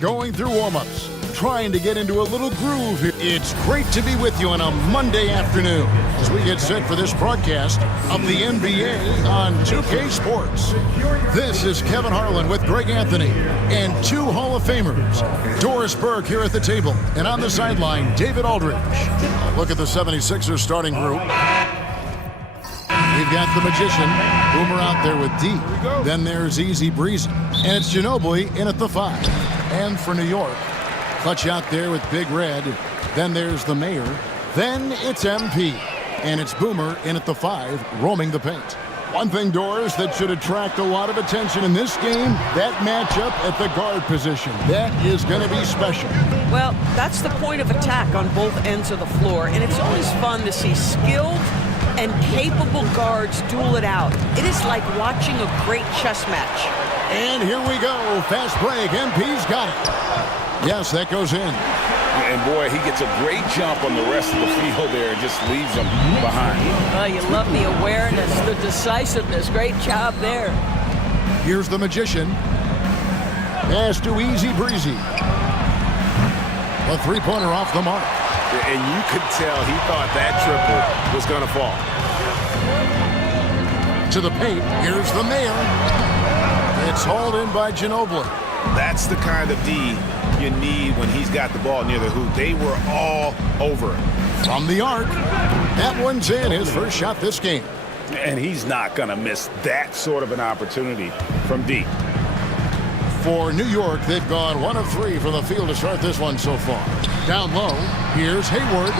going through warm-ups, trying to get into a little groove here. It's great to be with you on a Monday afternoon as we get set for this broadcast of the NBA on 2K Sports. This is Kevin Harlan with Greg Anthony and two Hall of Famers, Doris Burke here at the table, and on the sideline, David Aldridge. Look at the 76ers starting group. We've got the Magician, Boomer out there with D. Then there's Easy Breezy. And it's Ginobili in at the 5. And for New York, Clutch out there with Big Red. Then there's the Mayor. Then it's MP. And it's Boomer in at the 5, roaming the paint. One thing, Doris, that should attract a lot of attention in this game, that matchup at the guard position. That is going to be special. Well, that's the point of attack on both ends of the floor. And it's always fun to see skilled and capable guards duel it out. It is like watching a great chess match. And here we go. Fast break. MP's got it. Yes, that goes in. And boy, he gets a great jump on the rest of the field there and just leaves them behind. Well, you love the awareness, the decisiveness. Great job there. Here's the Magician. Pass to Easy Breezy. A three-pointer off the mark. And you could tell he thought that triple was going to fall. To the paint. Here's the Mayor. It's hauled in by Ginobili. That's the kind of D you need when he's got the ball near the hoop. They were all over it. From the arc. That one's in. His first shot this game. And he's not going to miss that sort of an opportunity from deep. For New York, they've gone 1 of 3 from the field to start this one so far. Down low, here's Hayward.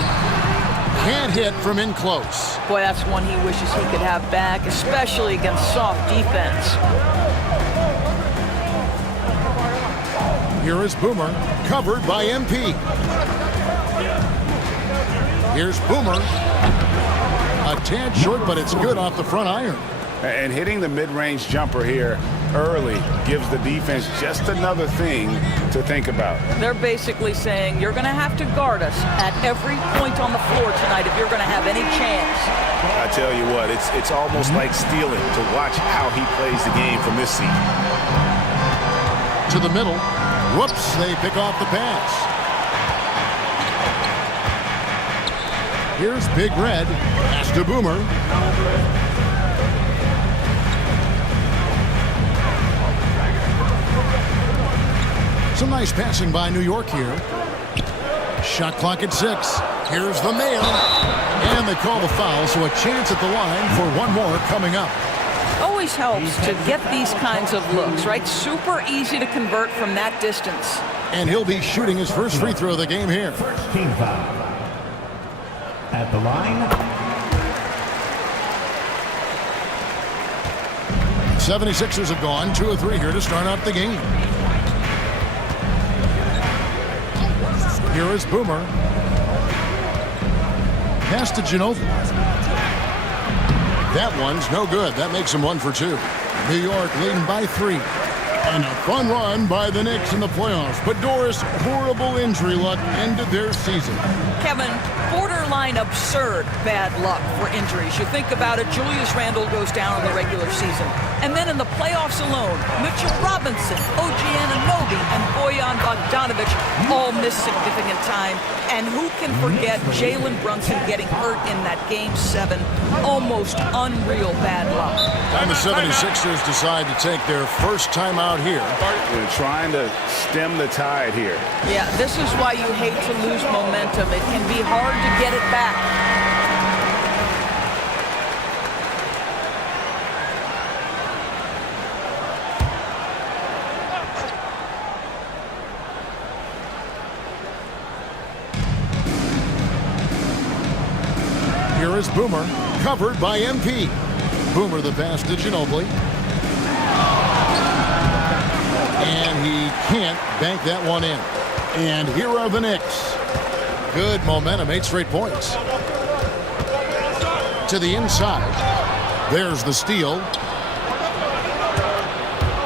Can't hit from in close. Boy, that's one he wishes he could have back, especially against soft defense. Here is Boomer, covered by MP. Here's Boomer. A tad short, but it's good off the front iron. And hitting the mid-range jumper here early gives the defense just another thing to think about. They're basically saying you're going to have to guard us at every point on the floor tonight if you're going to have any chance. I tell you what, it's almost like stealing to watch how he plays the game from this seat. To the middle. Whoops, they pick off the pass. Here's Big Red. Pass to Boomer. Some nice passing by New York here. Shot clock at 6. Here's the Mayor. And they call the foul, so a chance at the line for one more coming up. Always helps to get these kinds of looks, right? Super easy to convert from that distance. And he'll be shooting his first free throw of the game here. First team foul. At the line. 76ers have gone 2 of 3 here to start out the game. Here is Boomer. Pass to Ginobili. That one's no good. That makes him 1 for 2. New York leading by 3. And a fun run by the Knicks in the playoffs. But Doris, horrible injury luck ended their season. Kevin, borderline absurd bad luck for injuries. You think about it, Julius Randle goes down in the regular season. And then in the playoffs alone, Mitchell Robinson, OG Anunoby, and Bojan Bogdanovic all missed significant time. And who can forget Jalen Brunson getting hurt in that Game 7? Almost unreal bad luck. And the 76ers decide to take their first time out here. They're trying to stem the tide here. Yeah, this is why you hate to lose momentum. It can be hard to get it back. Here is Boomer, covered by MP. Boomer the pass to Ginobili. And he can't bank that one in. And here are the Knicks. Good momentum, 8 straight points. To the inside. There's the steal.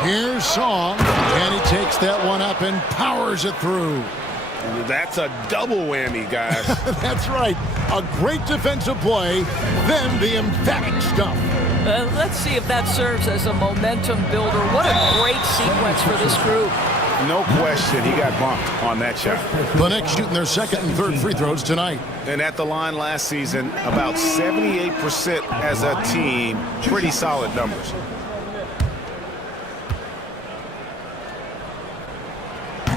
Here's Song. And he takes that one up and powers it through. That's a double whammy, guys. That's right. A great defensive play, then the emphatic stuff. Let's see if that serves as a momentum builder. What a great sequence for this group. No question, he got bumped on that shot. The Knicks shooting their second and third free throws tonight. And at the line last season, about 78% as a team. Pretty solid numbers.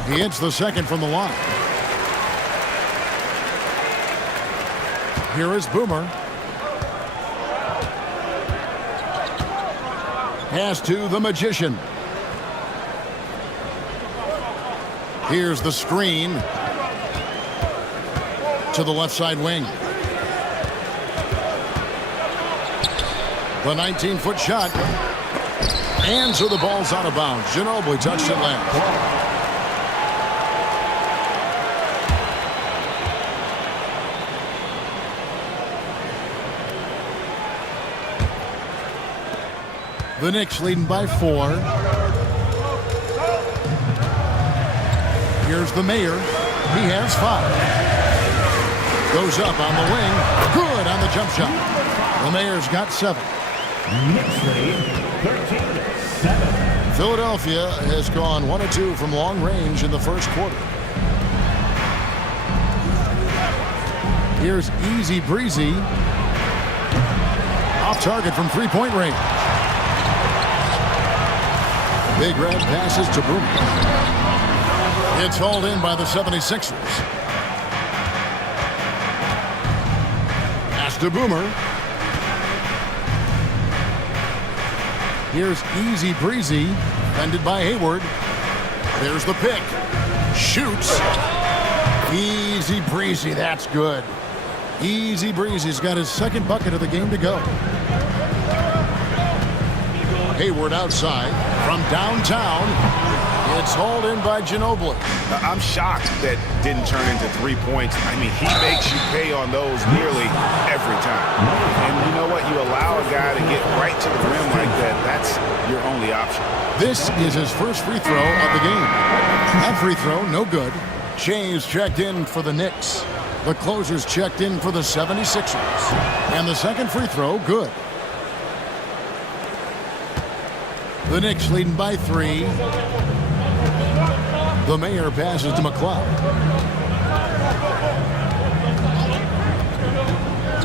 He hits the second from the line. Here is Boomer. Pass to the Magician. Here's the screen to the left side wing. The 19-foot shot. And so the ball's out of bounds. Ginobili touched it last. The Knicks leading by 4. Here's the Mayor. He has 5. Goes up on the wing. Good on the jump shot. The Mayor's got 7. Knicks lead 13-7. Philadelphia has gone 1 of 2 from long range in the first quarter. Here's Easy Breezy. Off target from three-point range. Big Red passes to Boomer. It's hauled in by the 76ers. Pass to Boomer. Here's Easy Breezy, defended by Hayward. There's the pick. Shoots. Easy Breezy, that's good. Easy Breezy's got his second bucket of the game to go. Hayward outside from downtown. It's hauled in by Ginobili. I'm shocked that didn't turn into 3 points. I mean, he makes you pay on those nearly every time. And you know what? You allow a guy to get right to the rim like that. That's your only option. This is his first free throw of the game. That free throw, no good. James checked in for the Knicks. The closers checked in for the 76ers. And the second free throw, good. The Knicks leading by 3. The Mayor passes to McLeod.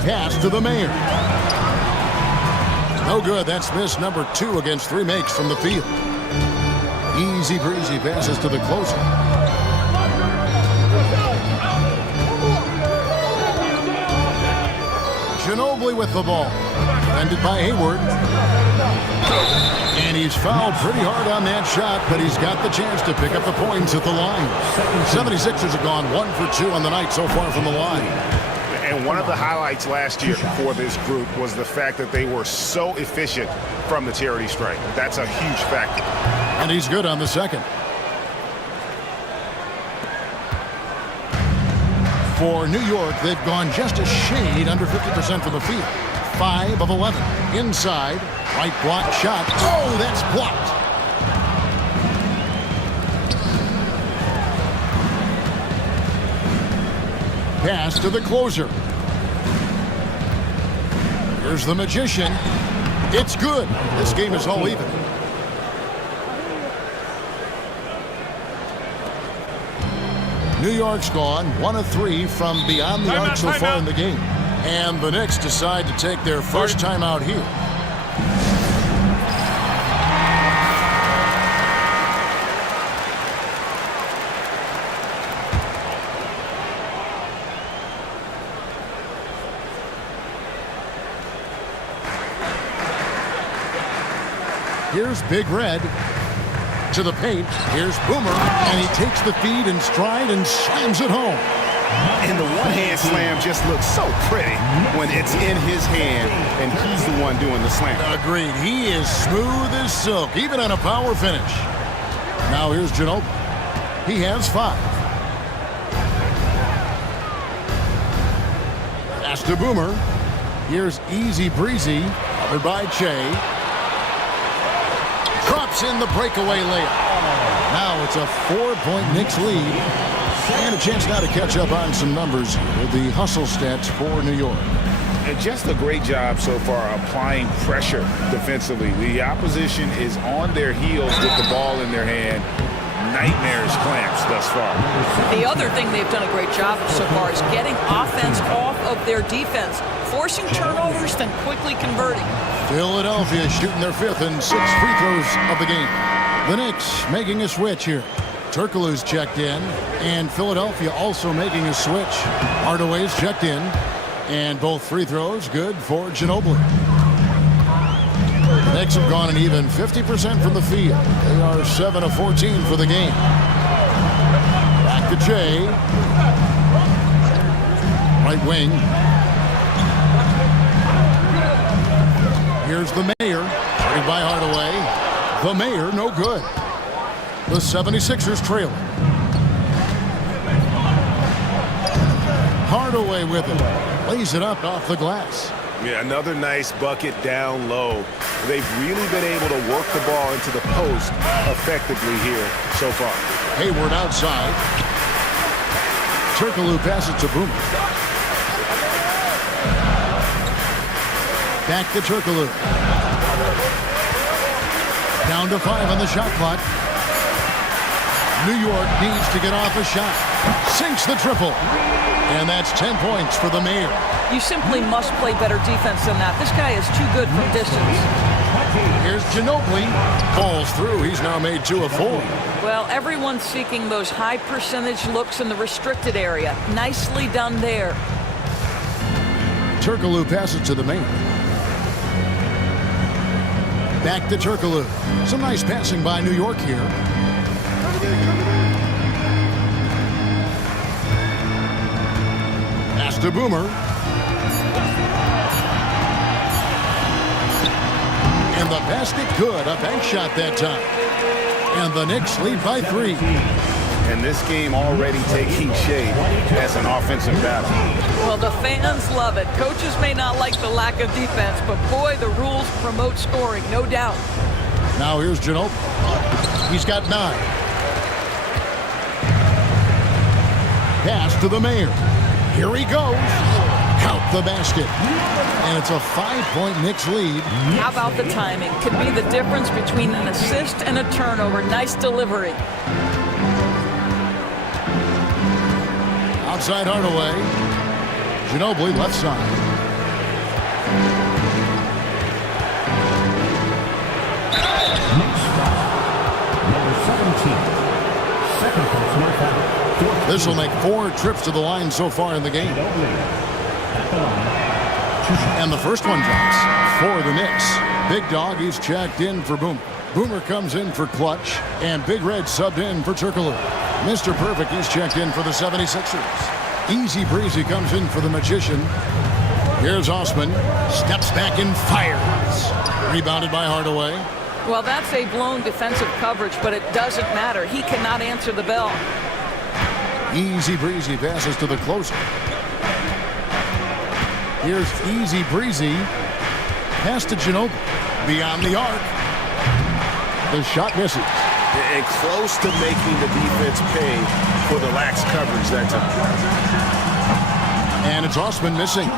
Pass to the Mayor. No good. That's miss number 2 against 3 makes from the field. Easy Breezy passes to the closer. Ginobili with the ball. Defended by Hayward. And he's fouled pretty hard on that shot, but he's got the chance to pick up the points at the line. 76ers have gone 1 for 2 on the night so far from the line. And one of the highlights last year for this group was the fact that they were so efficient from the charity stripe. That's a huge factor. And he's good on the second. For New York, they've gone just a shade under 50% from the field. 5 of 11. Inside. Right block shot. Oh, that's blocked. Pass to the closer. Here's the Magician. It's good. This game is all even. New York's gone 1 of 3 from beyond the arc so far in the game. And the Knicks decide to take their first time out here. Here's Big Red to the paint. Here's Boomer, and he takes the feed in stride and slams it home. And the one-hand slam just looks so pretty when it's in his hand and he's the one doing the slam. Agreed. He is smooth as silk, even on a power finish. Now here's Ginobili. He has 5. Pass to Boomer. Here's Easy Breezy, covered by Che. Drops in the breakaway layup. Now it's a 4-point Knicks lead. And a chance now to catch up on some numbers here. The hustle stats for New York. And just a great job so far applying pressure defensively. The opposition is on their heels with the ball in their hand. nightmares clamps thus far. The other thing they've done a great job of so far is getting offense off of their defense, forcing turnovers, then quickly converting. Philadelphia shooting their 5th and 6th free throws of the game. The Knicks making a switch here. Turkoglu's checked in, and Philadelphia also making a switch. Hardaway's checked in, and both free throws good for Ginobili. The Knicks have gone an even 50% from the field. They are 7 of 14 for the game. Back to Jay. Right wing. Here's the Mayor. Carried by Hardaway. The Mayor, no good. The 76ers trailing. Hardaway with it. Lays it up off the glass. Yeah, another nice bucket down low. They've really been able to work the ball into the post effectively here so far. Hayward outside. Turkoglu passes to Boomer. Back to Turkoglu. Down to 5 on the shot clock. New York needs to get off a shot. Sinks the triple. And that's 10 points for the Mayor. You simply must play better defense than that. This guy is too good from distance. Here's Ginobili. Falls through. He's now made 2 of 4. Well, everyone's seeking those high percentage looks in the restricted area. Nicely done there. Turkoglu passes to the Mayor. Back to Turkoglu. Some nice passing by New York here. Pass to Boomer. And the basket good. A bank shot that time. And the Knicks lead by 3. And this game already taking shape as an offensive battle. Well, the fans love it. Coaches may not like the lack of defense, but boy, the rules promote scoring, no doubt. Now here's Ginobili. He's got 9. Pass to the Mayor. Here he goes. Count the basket. And it's a 5-point Knicks lead. How about the timing? Could be the difference between an assist and a turnover. Nice delivery. Outside Hardaway. Ginobili left side. Number 17. Second personal foul. This will make 4 trips to the line so far in the game. At the line. And the first one drops for the Knicks. Big Dog, he's checked in for Boomer. Boomer comes in for Clutch. And Big Red subbed in for Turkoglu. Mr. Perfect, he's checked in for the 76ers. Easy Breezy comes in for the Magician. Here's Osman. Steps back and fires. Rebounded by Hardaway. Well, that's a blown defensive coverage, but it doesn't matter. He cannot answer the bell. Easy Breezy passes to the closer. Here's Easy Breezy. Pass to Ginobili. Beyond the arc. The shot misses. And close to making the defense pay for the lax coverage that time. And it's Osman missing.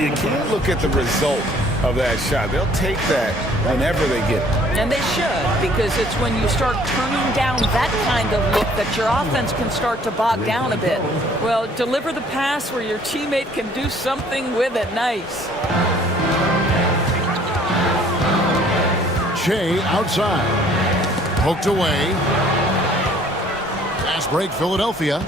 You can't look at the result of that shot. They'll take that whenever they get it. And they should, because it's when you start turning down that kind of look that your offense can start to bog down a bit. Well, deliver the pass where your teammate can do something with it. Nice. Shea outside. Poked away. Fast break, Philadelphia.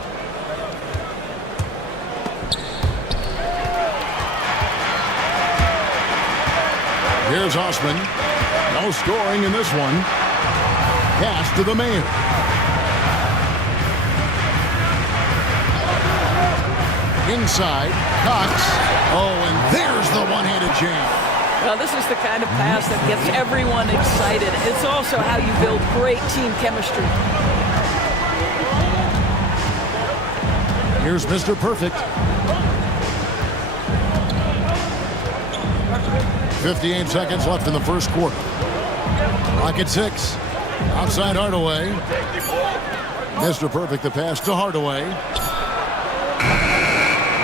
Here's Osman. No scoring in this one. Pass to the Mayor. Inside. Cox. Oh, and there's the one-handed jam. Well, this is the kind of pass that gets everyone excited. It's also how you build great team chemistry. Here's Mr. Perfect. 58 seconds left in the first quarter. Clock at 6. Outside Hardaway. Mr. Perfect, the pass to Hardaway.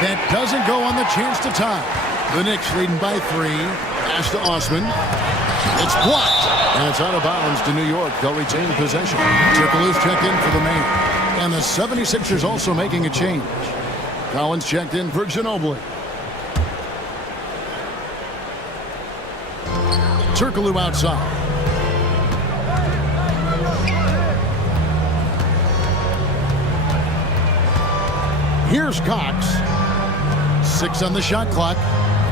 That doesn't go on the chance to tie. The Knicks leading by 3. Pass to Osman. It's blocked. And it's out of bounds to New York. They'll retain possession. Turkoglu's checked in for the Mayor. And the 76ers also making a change. Collins checked in for Ginobili. Turkoglu outside. Here's Cox. 6 on the shot clock.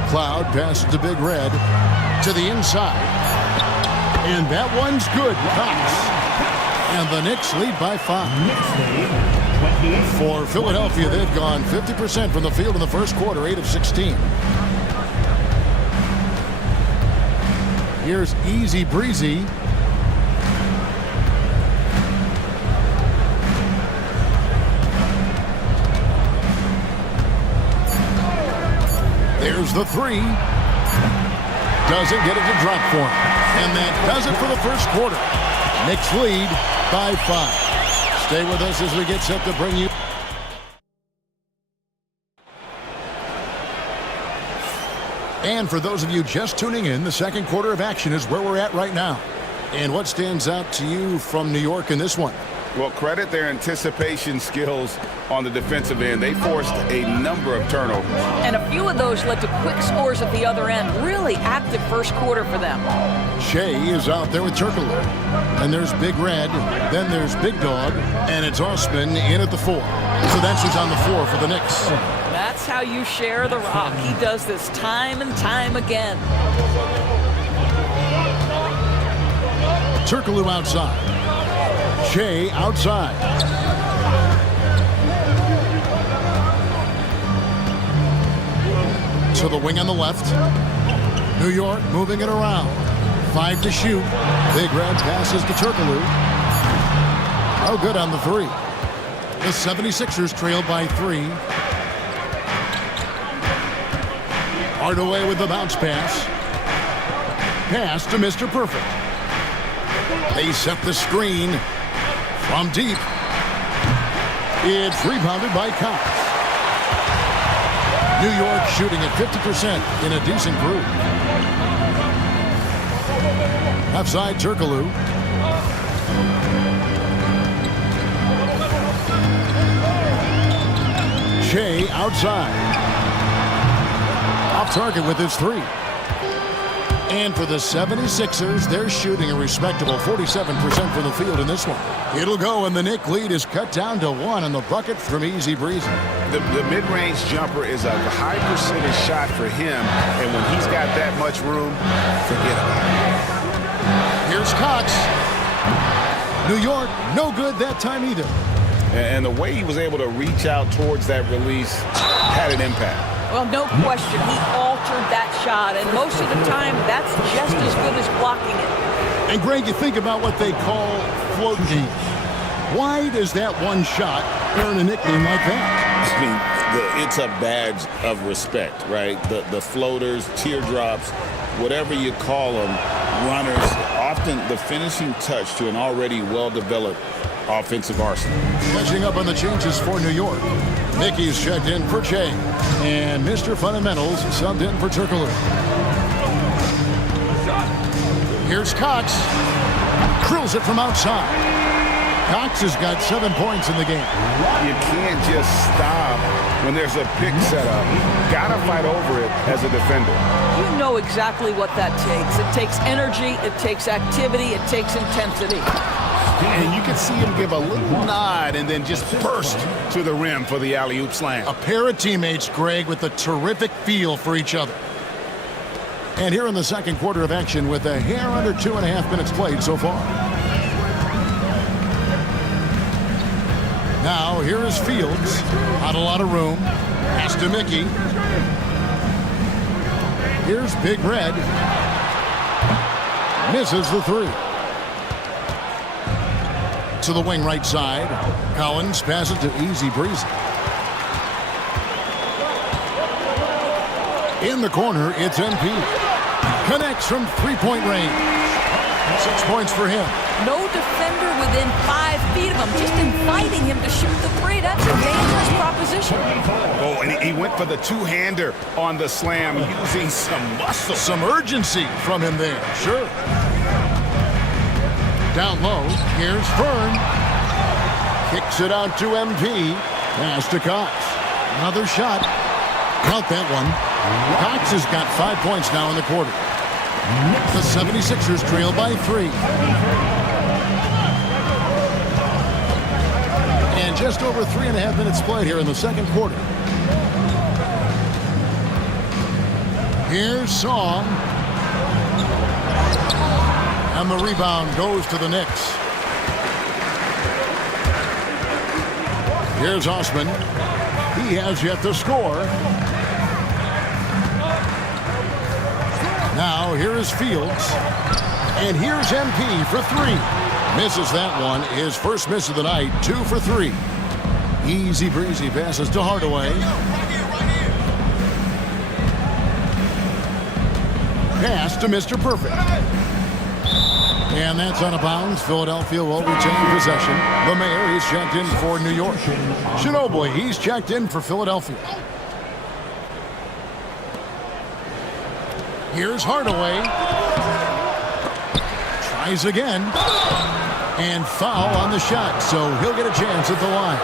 Cloud passes to Big Red to the inside. And that one's good. Cox. And the Knicks lead by 5. For Philadelphia, they've gone 50% from the field in the first quarter, 8 of 16. Here's Easy Breezy. There's the 3. Doesn't get it to drop for him. And that does it for the first quarter. Knicks lead by 5. Stay with us as we get set to bring you. And for those of you just tuning in, the second quarter of action is where we're at right now. And what stands out to you from New York in this one? Well, credit their anticipation skills on the defensive end. They forced a number of turnovers. And a few of those led to quick scores at the other end. Really active first quarter for them. Shea is out there with Turkoglu. And there's Big Red. Then there's Big Dog. And it's Osman in at the 4. So that's who's on the floor for the Knicks. That's how you share the rock. He does this time and time again. Turkoglu outside. Shea outside. To the wing on the left. New York moving it around. 5 to shoot. Big Red passes to Turkoglu. Oh, good on the 3. The 76ers trailed by 3. Hardaway with the bounce pass. Pass to Mr. Perfect. They set the screen from deep. It's rebounded by Cox. New York shooting at 50% in a decent group. Outside Turkoglu. Shea outside. Off target with his 3. And for the 76ers, they're shooting a respectable 47% from the field in this one. It'll go, and the Knicks lead is cut down to 1 on the bucket from Easy Breezy. The mid-range jumper is a high percentage shot for him, and when he's got that much room, forget about it. Here's Cox. New York, no good that time either. And the way he was able to reach out towards that release had an impact. Well, no question, he altered that shot, and most of the time, that's just as good as blocking it. And, Greg, you think about what they call float games. Why does that one shot earn a nickname like that? I mean, it's a badge of respect, right? The floaters, teardrops, whatever you call them, runners, often the finishing touch to an already well-developed offensive arsenal. Catching up on the changes for New York. Mickey's checked in for Shea. And Mr. Fundamentals subbed in for Turkoglu. Here's Cox. Drills it from outside. Cox has got 7 points in the game. You can't just stop when there's a pick set up. Gotta fight over it as a defender. You know exactly what that takes. It takes energy, it takes activity, it takes intensity. And you can see him give a little nod and then just burst to the rim for the alley-oop slam. A pair of teammates, Greg, with a terrific feel for each other. And here in the second quarter of action with a hair under 2.5 minutes played so far. Now, here is Fields. Not a lot of room. Pass to Mickey. Here's Big Red. Misses the 3. To the wing right side. Collins passes to Easy Breezy. In the corner, it's MP. Connects from three-point range. 6 points for him. No defender within 5 feet of him, just inviting him to shoot the 3. That's a dangerous proposition. Oh, and he went for the two-hander on the slam using some muscle. Some urgency from him there, sure. Down low, here's Fern. Kicks it out to MP. Pass to Cox. Another shot. Count that one. Cox has got 5 points now in the quarter. The 76ers trail by 3. And just over 3.5 minutes played here in the second quarter. Here's Song. And the rebound goes to the Knicks. Here's Osman. He has yet to score. Now here is Fields. And here's MP for 3. Misses that one. His first miss of the night. 2 for 3. Easy breezy passes to Hardaway. Pass to Mr. Perfect. And that's out of bounds. Philadelphia will retain possession. The Mayor, he's checked in for New York. Ginobili, he's checked in for Philadelphia. Here's Hardaway. Tries again. And foul on the shot, so he'll get a chance at the line.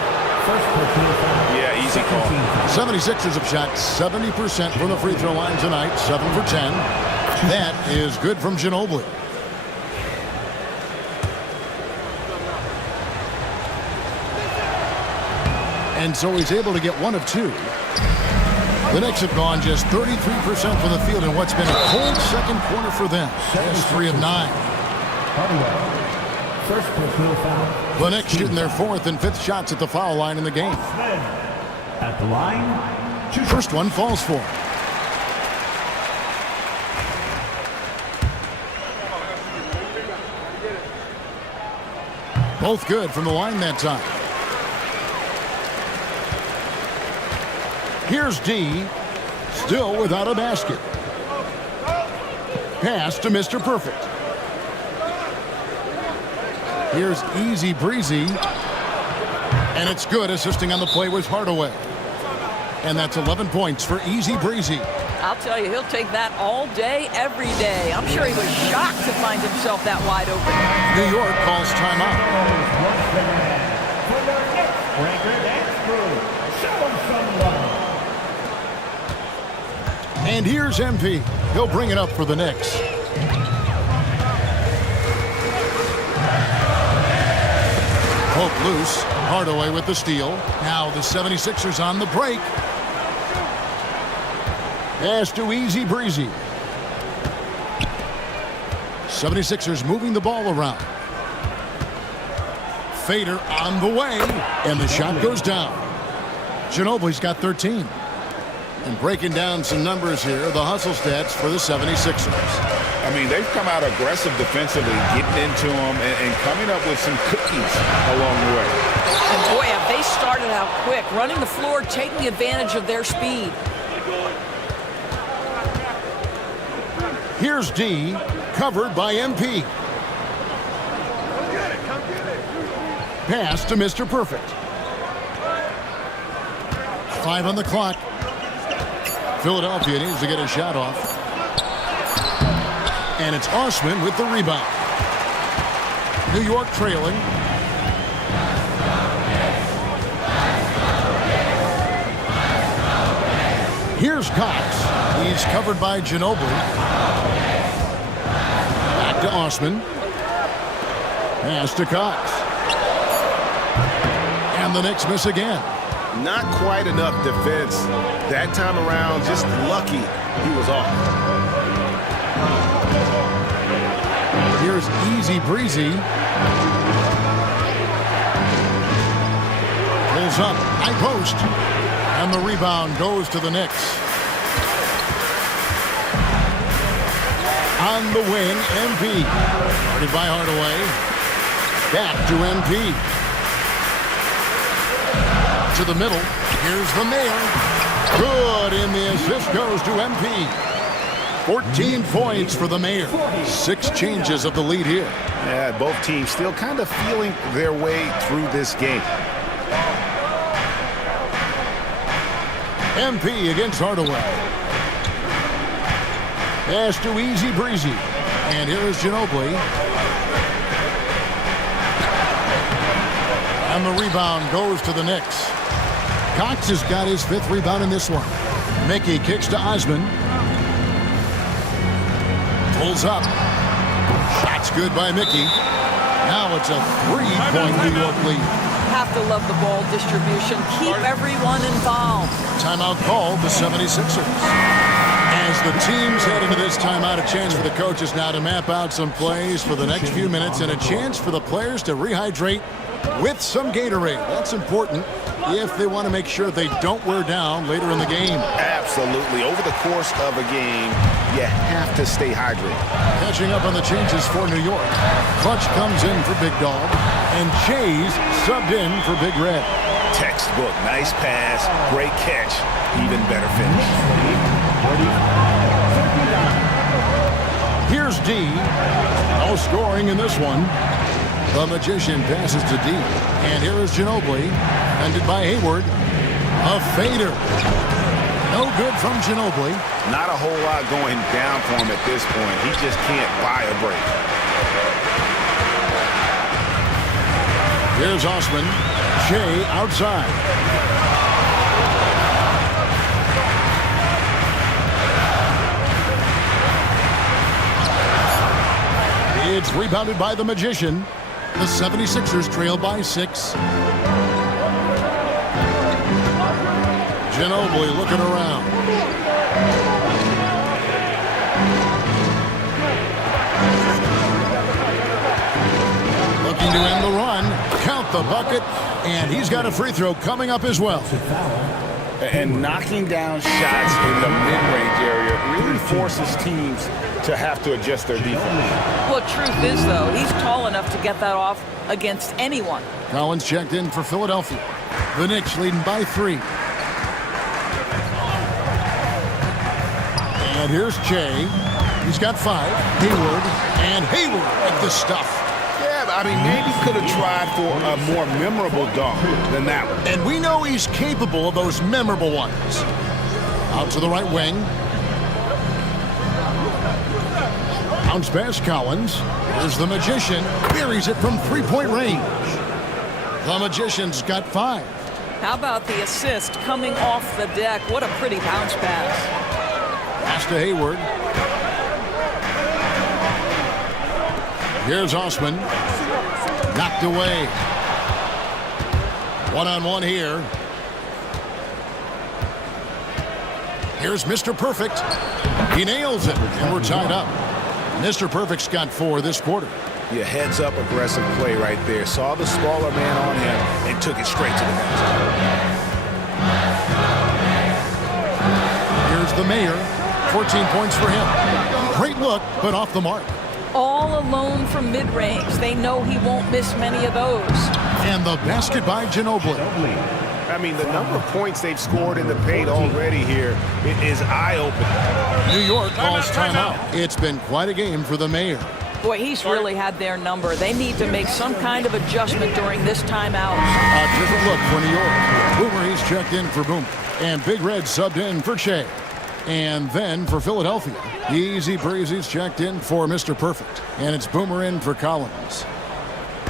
Yeah, easy call. 76ers have shot 70% from the free throw line tonight, 7 for 10. That is good from Ginobili. And so he's able to get 1 of 2. The Knicks have gone just 33% from the field in what's been a cold second quarter for them. Just 3 of 9. First personal foul. The Knicks shooting their 4th and 5th shots at the foul line in the game. At the line, First one falls for. Both good from the line that time. Here's D, still without a basket. Pass to Mr. Perfect. Here's Easy Breezy. And it's good. Assisting on the play was Hardaway. And that's 11 points for Easy Breezy. I'll tell you, he'll take that all day, every day. I'm sure he was shocked to find himself that wide open. New York calls timeout. And here's MP. He'll bring it up for the Knicks. Poke loose. Hardaway with the steal. Now the 76ers on the break. Pass to Easy Breezy. 76ers moving the ball around. Fader on the way. And the shot goes down. Ginobili's got 13. And breaking down some numbers here, the hustle stats for the 76ers. I mean, they've come out aggressive defensively, getting into them and coming up with some cookies along the way. And boy, have they started out quick, running the floor, taking advantage of their speed. Here's D, covered by MP. Pass to Mr. Perfect. 5 on the clock. Philadelphia needs to get a shot off. And it's Osman with the rebound. New York trailing. Here's Cox. He's covered by Ginobili. Back to Osman. Pass to Cox. And the Knicks miss again. Not quite enough defense that time around. Just lucky he was off. Here's Easy Breezy. Pulls up, high post. And the rebound goes to the Knicks. On the wing, MP. Guarded by Hardaway. Back to MP. To the middle. Here's the Mayor. Good, and the assist goes to MP. 14 points for the Mayor. 6 changes of the lead here. Yeah, both teams still kind of feeling their way through this game. MP against Hardaway. Pass to Easy Breezy. And here is Ginobili. And the rebound goes to the Knicks. Cox has got his 5th rebound in this one. Mickey kicks to Osman. Pulls up. Shot's good by Mickey. Now it's a 3-point New York lead. Have to love the ball distribution. Keep everyone involved. Timeout called the 76ers. As the teams head into this timeout, a chance for the coaches now to map out some plays for the next few minutes and a chance for the players to rehydrate with some Gatorade. That's important if they want to make sure they don't wear down later in the game. Absolutely. Over the course of a game, you have to stay hydrated. Catching up on the changes for New York. Clutch comes in for Big Dog, and Chase subbed in for Big Red. Textbook. Nice pass. Great catch. Even better finish. Here's D. No scoring in this one. The Magician passes to D. And here is Ginobili. Ended by Hayward. A fader. No good from Ginobili. Not a whole lot going down for him at this point. He just can't buy a break. Here's Osman. Shea outside. It's rebounded by the Magician. The 76ers trail by 6. Ginobili looking around. Looking to end the run. Count the bucket. And he's got a free throw coming up as well. And knocking down shots in the mid-range area really forces teams to have to adjust their defense. Well, truth is, though, he's tall enough to get that off against anyone. Collins checked in for Philadelphia. The Knicks leading by 3. And here's Che. He's got 5. Hayward. And Hayward at the stuff. Yeah, I mean, maybe could have tried for a more memorable dunk than that one. And we know he's capable of those memorable ones. Out to the right wing. Bounce pass Collins. Here's the Magician. Buries it from 3-point range. The Magician's got 5. How about the assist coming off the deck? What a pretty bounce pass. Pass to Hayward. Here's Osman. Knocked away. One-on-one here. Here's Mr. Perfect. He nails it, and we're tied up. Mr. Perfect's got 4 this quarter. Yeah, heads-up aggressive play right there. Saw the smaller man on him and took it straight to the basket. Here's the Mayor. 14 points for him. Great look, but off the mark. All alone from mid-range. They know he won't miss many of those. And the basket by Ginobili. I mean, the number of points they've scored in the paint already here is eye-opening. New York calls timeout. It's been quite a game for the Mayor. Boy, he's really had their number. They need to make some kind of adjustment during this timeout. A different look for New York. Boomer, he's checked in for Boomer. And Big Red subbed in for Shea. And then for Philadelphia, Easy Breezy's checked in for Mr. Perfect. And it's Boomer in for Collins.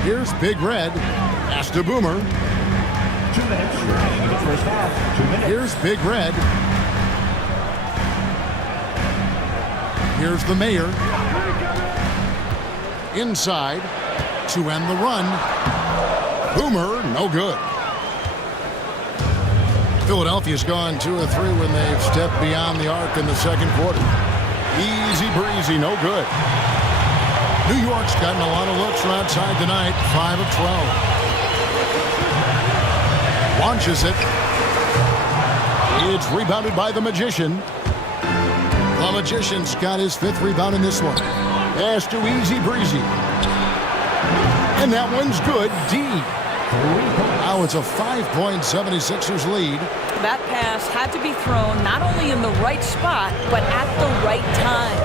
Here's Big Red. Pass to Boomer. 2 minutes remaining in the first half. 2 minutes. Here's Big Red. Here's the Mayor. Inside to end the run. Boomer, no good. Philadelphia's gone 2 of 3 when they've stepped beyond the arc in the second quarter. Easy breezy, no good. New York's gotten a lot of looks from outside tonight, 5 of 12. Launches it. It's rebounded by the Magician. The Magician's got his 5th rebound in this one. Pass to Easy Breezy. And that one's good. D. Now it's a 5-point 76ers lead. That pass had to be thrown not only in the right spot, but at the right time.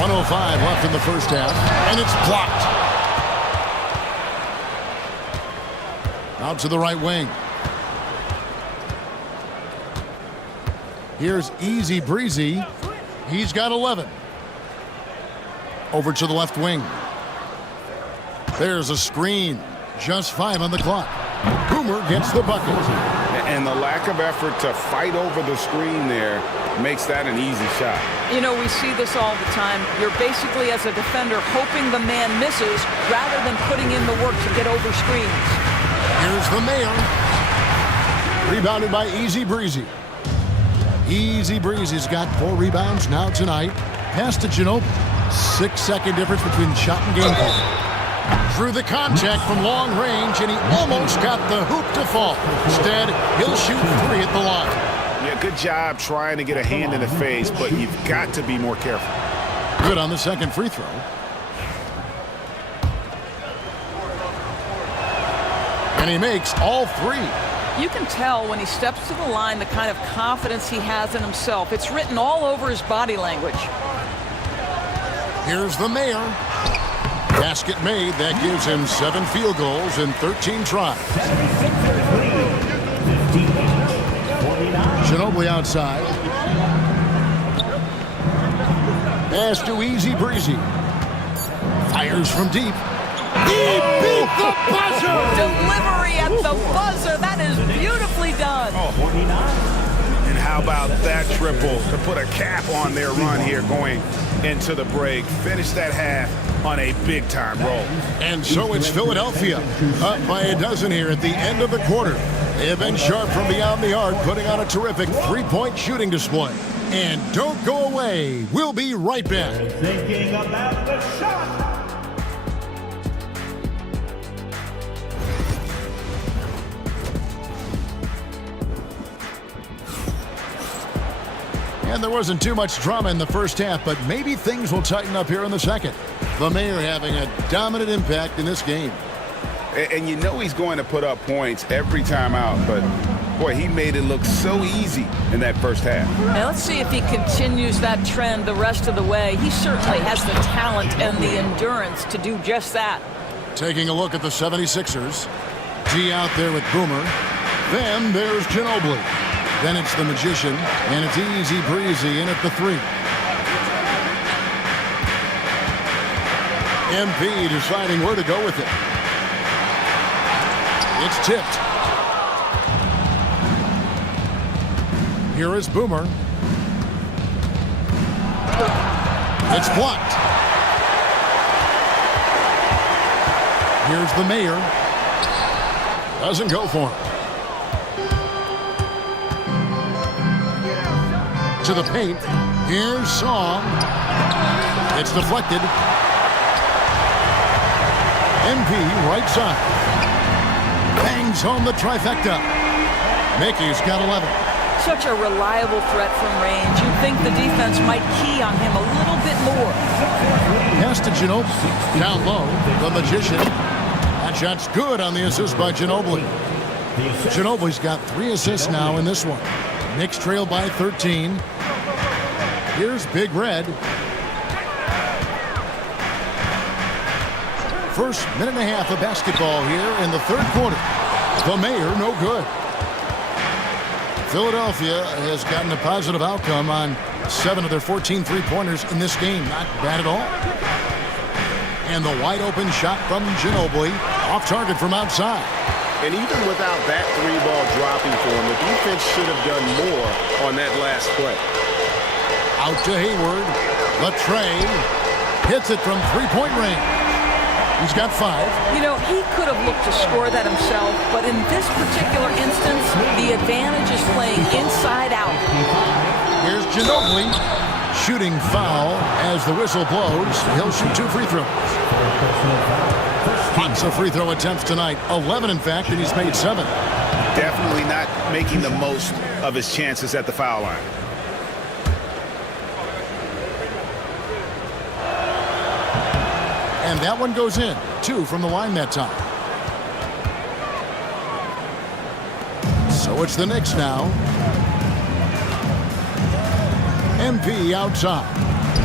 1:05 left in the first half, and it's blocked. Out to the right wing. Here's Easy Breezy. He's got 11. Over to the left wing. There's a screen. Just 5 on the clock. Boomer gets the bucket. And the lack of effort to fight over the screen there makes that an easy shot. You know, we see this all the time. You're basically, as a defender, hoping the man misses rather than putting in the work to get over screens. Here's the Mayor. Rebounded by Easy Breezy. Easy Breezy's got 4 rebounds now tonight. Pass to Ginobili. 6-second difference between shot and game point. Through the contact from long range, and he almost got the hoop to fall. Instead, he'll shoot 3 at the line. Yeah, good job trying to get a hand in the face, but you've got to be more careful. Good on the second free throw. And he makes all 3. You can tell when he steps to the line the kind of confidence he has in himself. It's written all over his body language. Here's the Mayor. Basket made. That gives him 7 field goals in 13 tries. Ginobili outside. Pass to Easy Breezy. Fires from deep. He beat the buzzer! Delivery at the buzzer. That is beautifully done. And how about that triple to put a cap on their run here going into the break. Finish that half on a big-time roll. And so it's Philadelphia up by a dozen here at the end of the quarter. They have been sharp from beyond the arc, putting on a terrific 3-point shooting display. And don't go away. We'll be right back. Thinking about the shot. And there wasn't too much drama in the first half, but maybe things will tighten up here in the second. The Mayor having a dominant impact in this game. And you know he's going to put up points every time out, but boy, he made it look so easy in that first half. Now let's see if he continues that trend the rest of the way. He certainly has the talent and the endurance to do just that. Taking a look at the 76ers. G out there with Boomer. Then there's Ginobili. Then it's the Magician, and it's Easy Breezy in at the 3. MP deciding where to go with it. It's tipped. Here is Boomer. It's blocked. Here's the Mayor. Doesn't go for him. To the paint. Here's Song. It's deflected. MP right side. Bangs home the trifecta. Mickey's got 11. Such a reliable threat from range. You'd think the defense might key on him a little bit more. Pass to Ginobili. Down low. The Magician. That shot's good on the assist by Ginobili. Ginobili's got 3 assists now in this one. Knicks trail by 13. Here's Big Red. First minute and a half of basketball here in the third quarter. The Mayor, no good. Philadelphia has gotten a positive outcome on 7 of their 14 three-pointers in this game. Not bad at all. And the wide-open shot from Ginobili. Off target from outside. And even without that 3-ball dropping for him, the defense should have done more on that last play. Out to Hayward. Latre hits it from 3-point range. He's got 5. You know, he could have looked to score that himself, but in this particular instance, the advantage is playing inside out. Here's Ginobili. Shooting foul as the whistle blows. He'll shoot 2 free throws. Lots of free throw attempts tonight. 11, in fact, and he's made 7. Definitely not making the most of his chances at the foul line. And that one goes in. 2 from the line that time. So it's the Knicks now. MP outside.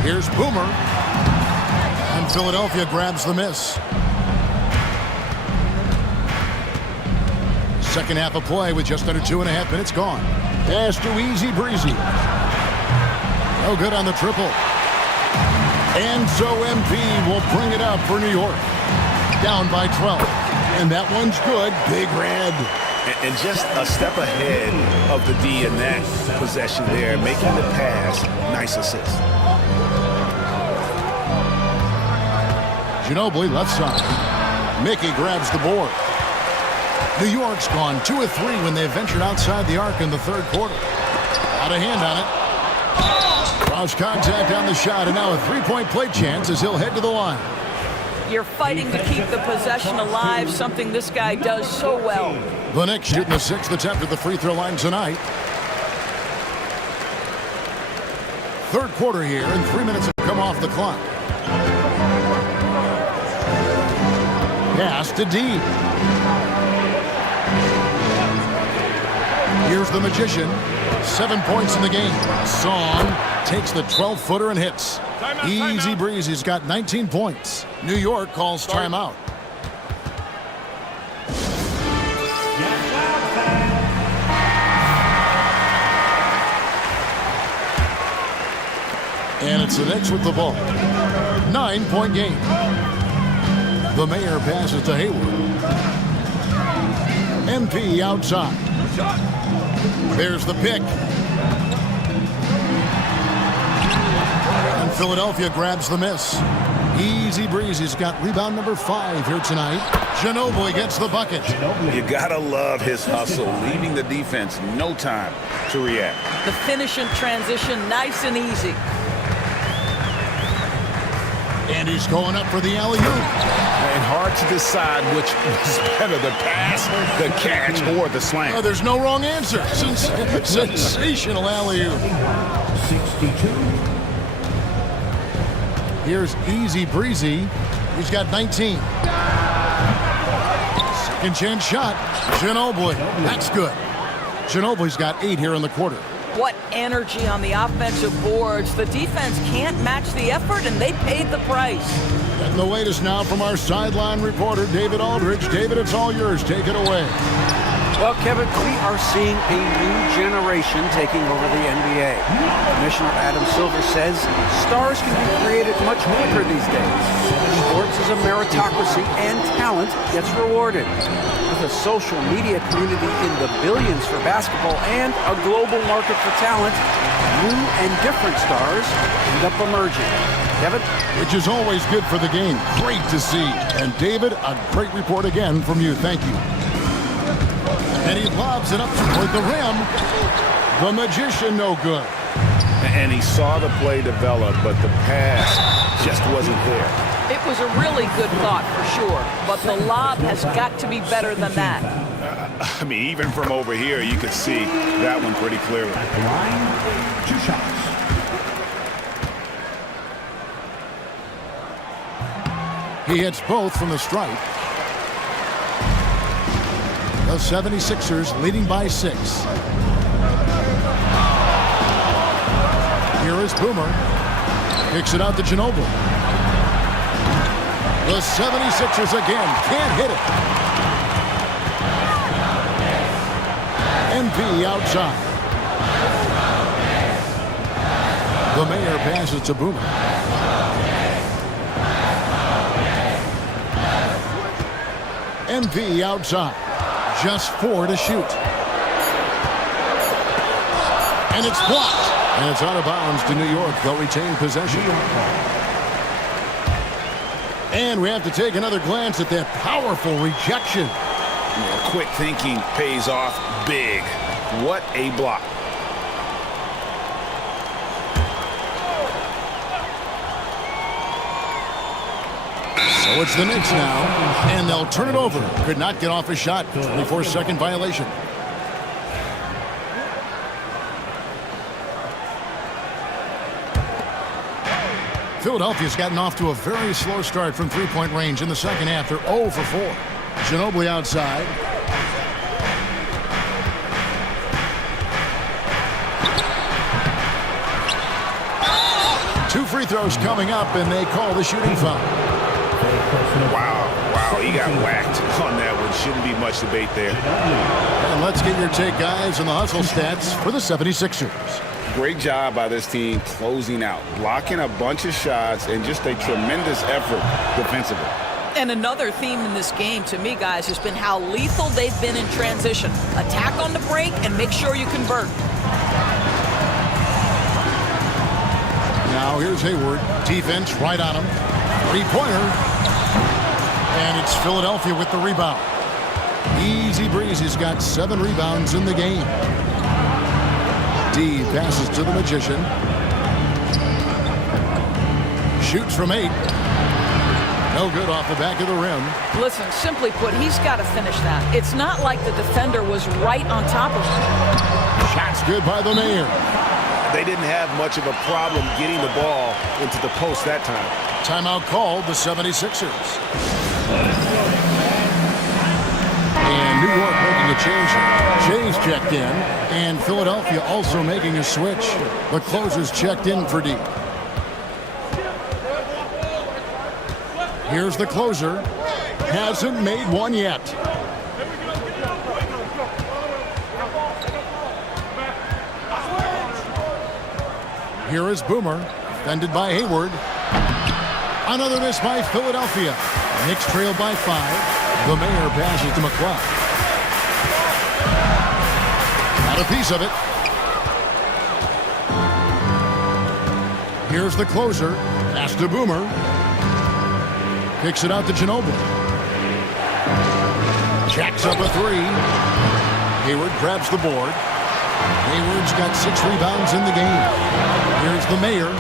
Here's Boomer. And Philadelphia grabs the miss. Second half of play with just under 2.5 minutes gone. Pass to Easy Breezy. No good on the triple. And so MP will bring it up for New York. down by 12. And that one's good. Big red. And just a step ahead of the D in that possession there, making the pass. Nice assist. Ginobili left side. Mickey grabs the board. New York's gone 2 of 3 when they ventured outside the arc in the third quarter. Out of hand on it. Cross contact on the shot, and now a three-point play chance as he'll head to the line. You're fighting to keep the possession alive, something this guy does so well. The Knicks shooting the 6th attempt at the free throw line tonight. Third quarter here, and 3 minutes have come off the clock. Pass to D. Here's the Magician. 7 points in the game. Song takes the 12-footer and hits. Easy breeze. He's got 19 points. New York calls timeout. And it's the Knicks with the ball. 9-point game. The Mayor passes to Hayward. MP outside. There's the pick. And Philadelphia grabs the miss. Easy breeze. He's got rebound number 5 here tonight. Ginobili gets the bucket. You gotta love his hustle, leaving the defense no time to react. The finish in transition, nice and easy. And he's going up for the alley-oop. And hard to decide which was better, the pass, the catch, or the slam. Oh, there's no wrong answer. Sensational alley-oop. 62. Here's Easy Breezy. He's got 19. Second chance shot. Ginobili. That's good. Ginobili's got 8 here in the quarter. What energy on the offensive boards. The defense can't match the effort, and they paid the price. And the latest now from our sideline reporter, David Aldridge. David, it's all yours. Take it away. Well, Kevin, we are seeing a new generation taking over the NBA. Commissioner Adam Silver says stars can be created much quicker these days. Sports is a meritocracy, and talent gets rewarded. With a social media community in the billions for basketball and a global market for talent, new and different stars end up emerging. Kevin? Which is always good for the game. Great to see. And David, a great report again from you. Thank you. And he lobs it up toward the rim. The Magician, no good. And he saw the play develop, but the pass just wasn't there. It was a really good thought for sure, but the lob has got to be better than that. I mean, even from over here, you could see that one pretty clearly. At the line, 2 shots. He hits both from the stripe. The 76ers leading by 6. Here is Boomer. Kicks it out to Ginobili. The 76ers again can't hit it. MP outside. The Mayor passes to Boomer. MP outside. Just 4 to shoot. And it's blocked. And it's out of bounds to New York. They'll retain possession. And we have to take another glance at that powerful rejection. Yeah, quick thinking pays off big. What a block. So it's the Knicks now, and they'll turn it over. Could not get off a shot. 24-second violation. Philadelphia's gotten off to a very slow start from three-point range in the second half. They're 0 for 4. Ginobili outside. Two free throws coming up, and they call the shooting foul. Wow, he got whacked on that one. Shouldn't be much debate there. And let's get your take, guys, on the hustle stats for the 76ers. Great job by this team closing out, blocking a bunch of shots, and just a tremendous effort defensively. And another theme in this game to me, guys, has been how lethal they've been in transition. Attack on the break and make sure you convert. Now here's Hayward. Defense right on him. Three-pointer. And it's Philadelphia with the rebound. Easy breeze. He's got 7 rebounds in the game. D passes to the Magician. Shoots from 8. No good off the back of the rim. Listen, simply put, he's got to finish that. It's not like the defender was right on top of him. Shot's good by the Mayor. They didn't have much of a problem getting the ball into the post that time. Timeout called, the 76ers. And New York making a change. Jay's checked in, and Philadelphia also making a switch. The closer's checked in for D. Here's the closer. Hasn't made one yet. Here is Boomer, defended by Hayward. Another miss by Philadelphia. Knicks trail by 5. The Mayor passes to McCloud. Got a piece of it. Here's the closer. Pass to Boomer. Kicks it out to Ginobili. Jacks up a 3. Hayward grabs the board. Hayward's got 6 rebounds in the game. Here's the Mayor.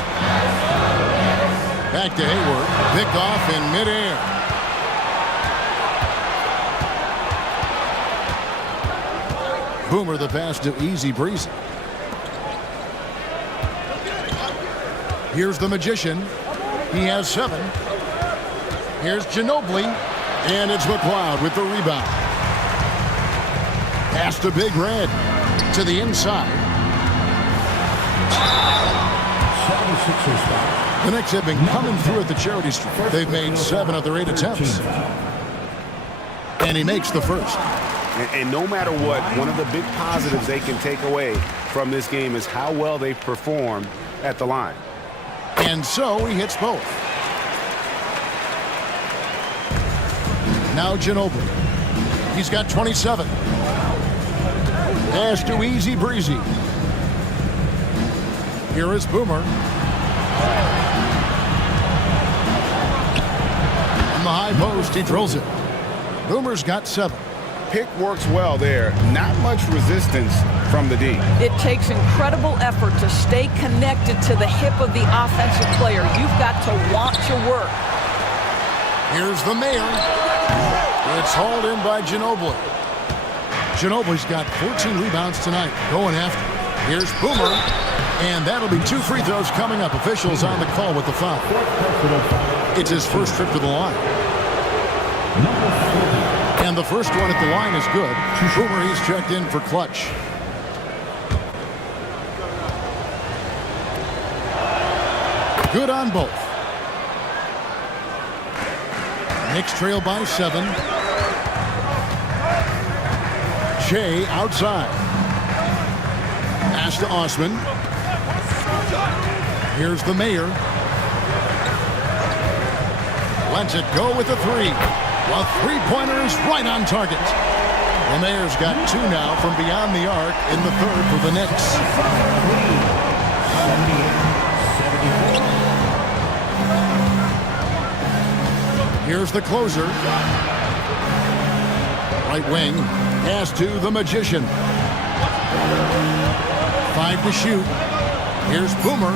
Back to Hayward. Picked off in midair. Boomer the pass to Easy Breezy. Here's the Magician. He has 7. Here's Ginobili. And it's McLeod with the rebound. Pass to Big Red. To the inside. The Knicks have been coming through at the charity stripe. They've made 7 of their 8 attempts. And he makes the first. And no matter what, one of the big positives they can take away from this game is how well they've performed at the line. And so he hits both. Now Ginobili. He's got 27. Pass to Easy Breezy. Here is Boomer. On the high post, he drills it. Boomer's got 7. Pick works well there. Not much resistance from the D. It takes incredible effort to stay connected to the hip of the offensive player. You've got to want to work. Here's the Mayor. It's hauled in by Ginobili. Ginobili's got 14 rebounds tonight. Going after. Here's Boomer. And that'll be 2 free throws coming up. Officials on the call with the foul. It's his first trip to the line. And the first one at the line is good. Boomer, he's checked in for clutch. Good on both. Knicks trail by 7. Jay outside. Pass to Osman. Here's the Mayor. Lets it go with a 3. Well, 3-pointer is right on target. The Mayor's got 2 now from beyond the arc in the third for the Knicks. Here's the closer. Right wing. Pass to the Magician. 5 to shoot. Here's Boomer.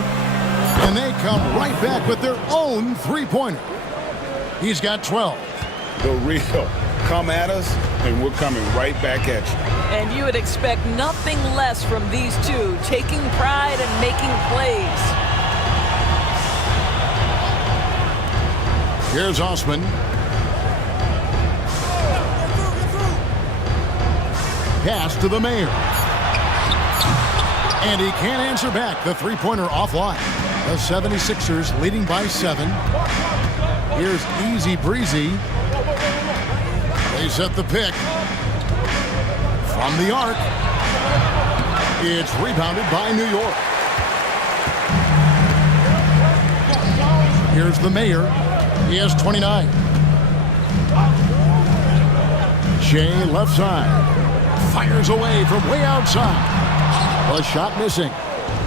And they come right back with their own 3-pointer. He's got 12. The real come at us, and we're coming right back at you. And you would expect nothing less from these two, taking pride and making plays. Here's Osman. Pass to the Mayor. And he can't answer back. The 3-pointer offline. The 76ers leading by 7. Here's Easy Breezy. They set the pick. From the arc. It's rebounded by New York. Here's the Mayor. He has 29. Shea left side. Fires away from way outside. A shot missing.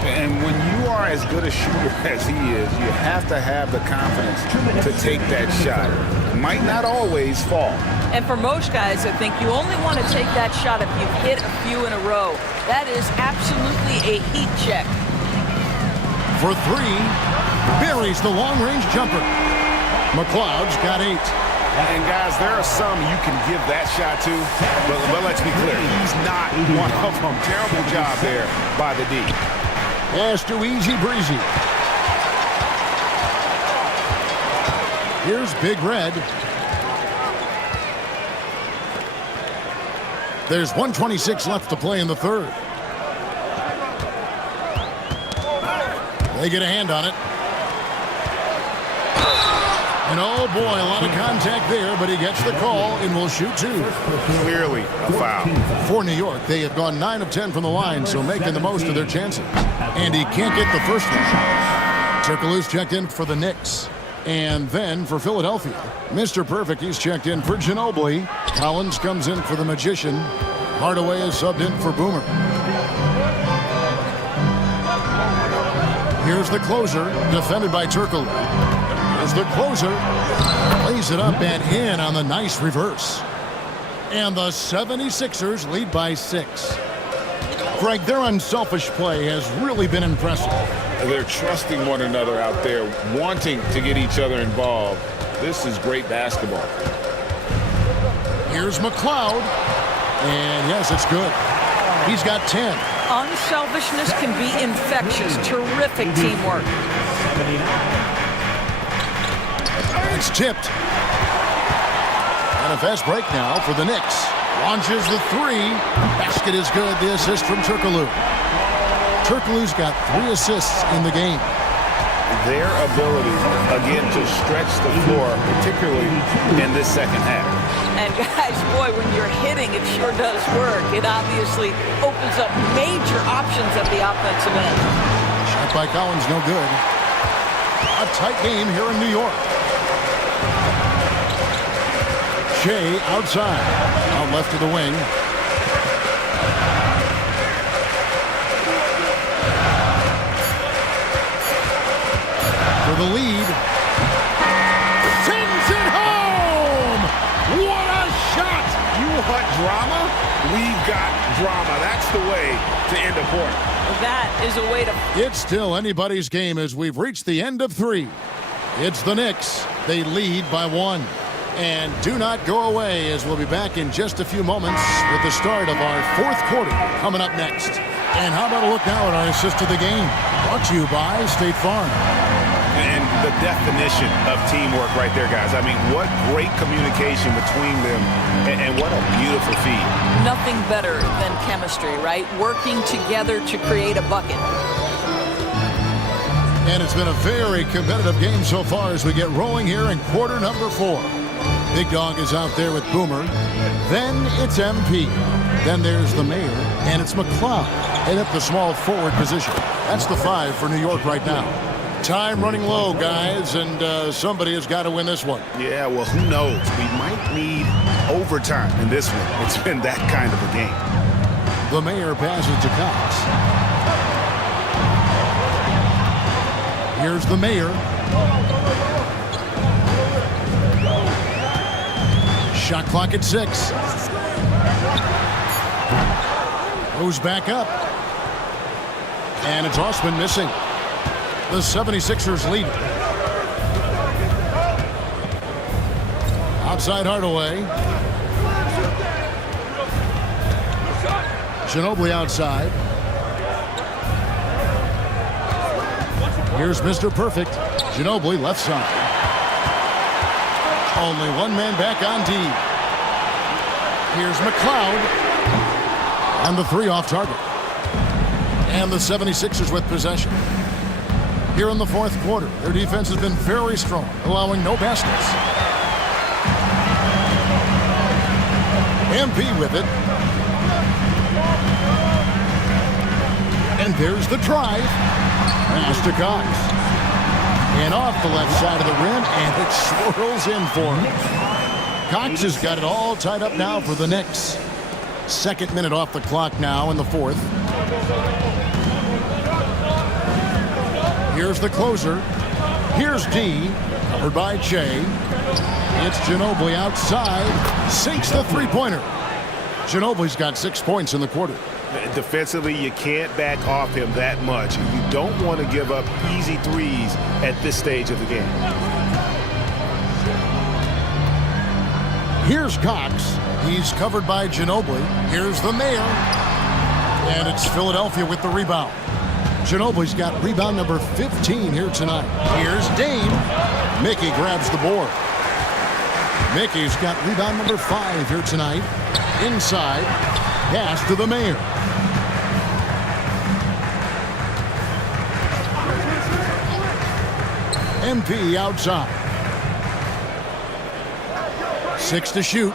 And when you are as good a shooter as he is, you have to have the confidence to take that shot. It might not always fall. And for most guys, I think you only want to take that shot if you've hit a few in a row. That is absolutely a heat check. For three, buries the long-range jumper. McLeod's got 8. And guys, there are some you can give that shot to, but let's be clear, he's not one of them. Terrible job there by the D. Pass to Easy Breezy. Here's Big Red. There's 1:26 left to play in the third. They get a hand on it. And oh boy, a lot of contact there, but he gets the call and will shoot 2. Clearly a foul. For New York, they have gone 9 of 10 from the line, so making the most of their chances. And he can't get the first one. Turkoglu's checked in for the Knicks. And then for Philadelphia, Mr. Perfect, he's checked in for Ginobili. Collins comes in for the Magician. Hardaway is subbed in for Boomer. Here's the closer, defended by Turkoglu. As the closer lays it up and in on the nice reverse. And the 76ers lead by 6. Greg, their unselfish play has really been impressive. They're trusting one another out there, wanting to get each other involved. This is great basketball. Here's McLeod. And yes, it's good. He's got 10. Unselfishness can be infectious. Terrific teamwork. It's tipped. And a fast break now for the Knicks. Launches the 3. Basket is good. The assist from Turkoglu. Turkoglu's got 3 assists in the game. Their ability, again, to stretch the floor, particularly in this second half. And guys, boy, when you're hitting, it sure does work. It obviously opens up major options at the offensive end. Shot by Collins, no good. A tight game here in New York. Shea outside. Out left to the wing. For the lead. Sends it home! What a shot! You want drama? We've got drama. That's the way to end a quarter. That is a way to... It's still anybody's game as we've reached the end of 3. It's the Knicks. They lead by 1. And do not go away as we'll be back in just a few moments with the start of our 4th quarter coming up next. And how about a look now at our assist of the game? Brought to you by State Farm. And the definition of teamwork right there, guys. I mean, what great communication between them, and what a beautiful feed. Nothing better than chemistry, right? Working together to create a bucket. And it's been a very competitive game so far as we get rolling here in quarter number 4. Big Dog is out there with Boomer. Then it's MP. Then there's the Mayor, and it's McLeod. And at the small forward position. That's the 5 for New York right now. Time running low, guys, and somebody has got to win this one. Yeah, well, who knows? We might need overtime in this one. It's been that kind of a game. The Mayor passes to Cox. Here's the Mayor. Shot clock at 6. Goes back up. And it's Osman missing. The 76ers lead. Outside Hardaway. Ginobili outside. Here's Mr. Perfect. Ginobili left side. Only one man back on D. Here's McLeod. And the 3 off target. And the 76ers with possession. Here in the 4th quarter, their defense has been very strong, allowing no baskets. MP with it. And there's the drive. Pass to Cox. And off the left side of the rim, and it swirls in for him. Cox has got it all tied up now for the Knicks. Second minute off the clock now in the fourth. Here's the closer. Here's D, covered by Che. It's Ginobili outside, sinks the three-pointer. Ginobili's got 6 points in the quarter. Defensively, you can't back off him that much. You don't want to give up easy threes at this stage of the game. Here's Cox. He's covered by Ginobili. Here's the Mayor. And it's Philadelphia with the rebound. Ginobili's got rebound number 15 here tonight. Here's Dame. Mickey grabs the board. Mickey's got rebound number 5 here tonight. Inside. Pass to the Mayor. MP outside. 6 to shoot.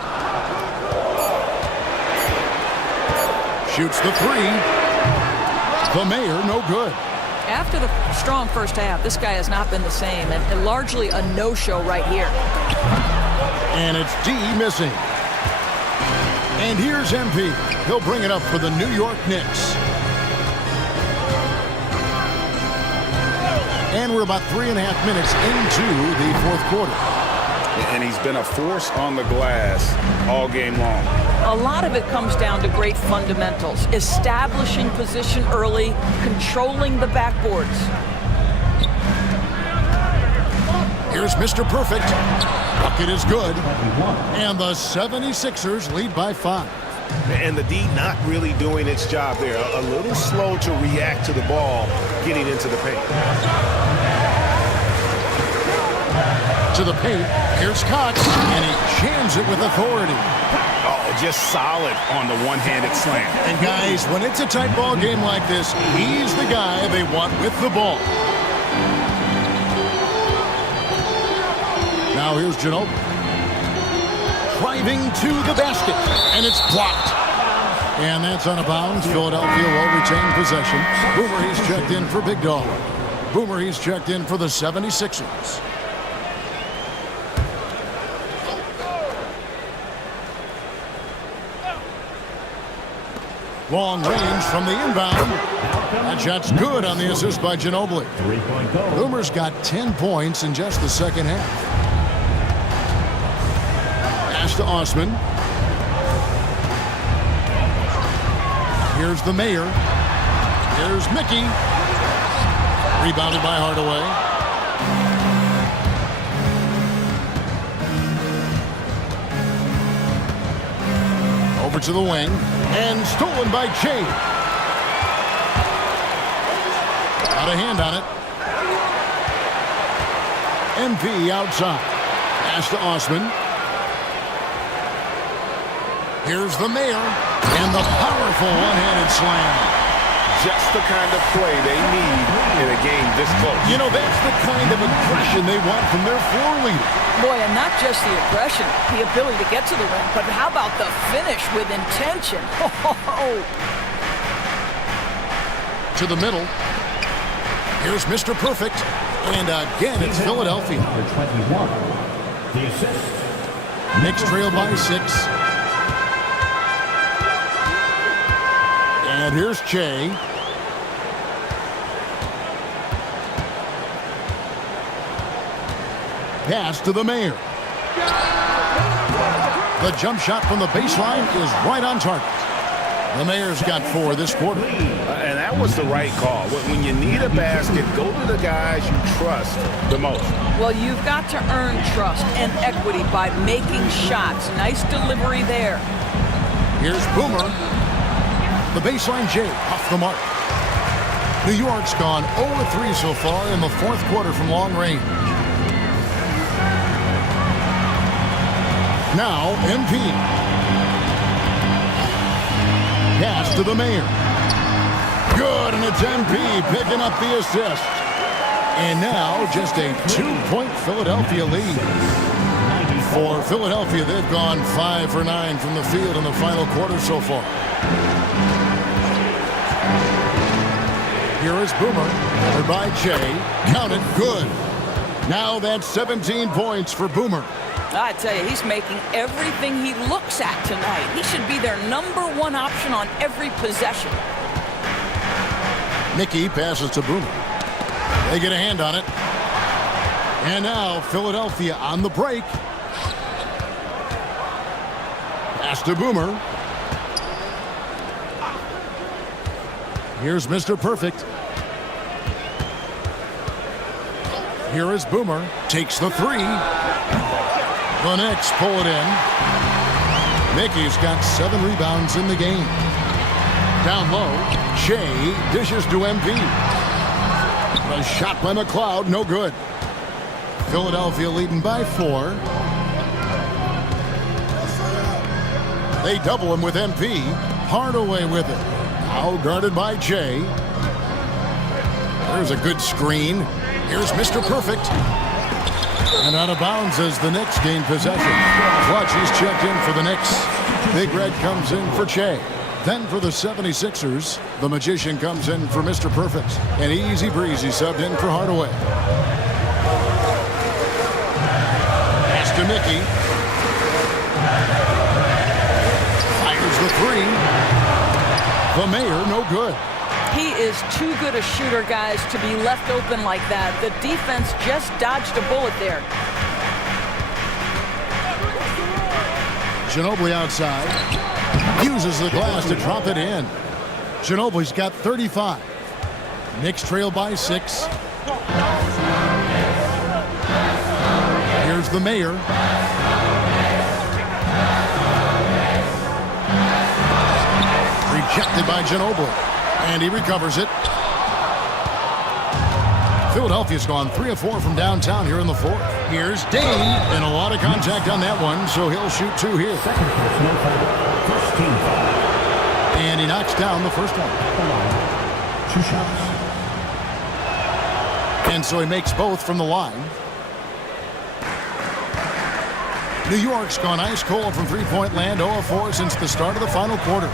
Shoots the three. The Mayor, no good. After the strong first half, this guy has not been the same, and largely a no-show right here. And it's D missing. And here's MP. He'll bring it up for the New York Knicks. And we're about 3.5 minutes into the fourth quarter. And he's been a force on the glass all game long. A lot of it comes down to great fundamentals, establishing position early, controlling the backboards. Here's Mr. Perfect. Bucket is good. And the 76ers lead by 5. And the D not really doing its job there. A little slow to react to the ball getting into the paint. To the paint. Here's Cox. And he jams it with authority. Oh, just solid on the one-handed slam. And guys, when it's a tight ball game like this, he's the guy they want with the ball. Now here's Ginobili. Driving to the basket. And it's blocked. And that's out of bounds. Philadelphia will retain possession. Boomer, he's checked in for Big Dog. Boomer, he's checked in for the 76ers. Long range from the inbound. That shot's good on the assist by Ginobili. Boomer's got 10 points in just the second half. Pass to Osman. Here's the Mayor. Here's Mickey. Rebounded by Hardaway. Over to the wing. And stolen by Che. Got a hand on it. MP outside. Pass to Osman. Here's the Mayor. And the powerful one-handed slam. Just the kind of play they need in a game this close. You know, that's the kind of aggression they want from their floor leader. Boy, and not just the aggression, the ability to get to the rim, but how about the finish with intention? To the middle. Here's Mr. Perfect. And again, it's Philadelphia. Number 21. The assist. Knicks trail by 6. And here's Che. Pass to the Mayor. The jump shot from the baseline is right on target. The Mayor's got 4 this quarter. And that was the right call. When you need a basket, go to the guys you trust the most. Well, you've got to earn trust and equity by making shots. Nice delivery there. Here's Boomer. The baseline J off the mark. New York's gone 0-3 so far in the fourth quarter from long range. Now, MP. Pass to the Mayor. Good, and it's MP picking up the assist. And now, just a 2-point Philadelphia lead. For Philadelphia, they've gone 5 for 9 from the field in the final quarter so far. Here is Boomer, covered by Che. Count it, good. Now that's 17 points for Boomer. I tell you, he's making everything he looks at tonight. He should be their #1 option on every possession. Mickey passes to Boomer. They get a hand on it. And now Philadelphia on the break. Pass to Boomer. Here's Mr. Perfect. Here is Boomer. Takes the three. The Knicks pull it in. Mickey's got 7 rebounds in the game. Down low, Shea dishes to MP. A shot by McLeod, no good. Philadelphia leading by 4. They double him with MP. Hardaway with it. Now guarded by Jay. There's a good screen. Here's Mr. Perfect. And out of bounds as the Knicks gain possession. Clutch is checked in for the Knicks. Big Red comes in for Che. Then for the 76ers, the Magician comes in for Mr. Perfect. And Easy Breezy subbed in for Hardaway. Pass to Mickey. Fires the three. The Mayor, no good. He is too good a shooter, guys, to be left open like that. The defense just dodged a bullet there. Ginobili outside. Uses the glass to drop it in. Ginobili's got 35. Knicks trail by 6. Here's the Mayor. Rejected by Ginobili. And he recovers it. Philadelphia's gone 3 of 4 from downtown here in the 4th. Here's Dane, and a lot of contact on that one, so he'll shoot 2 here. Second personal foul. First team foul. And he knocks down the first one. 2 shots. And so he makes both from the line. New York's gone ice cold from three-point land, 0 of 4 since the start of the final quarter.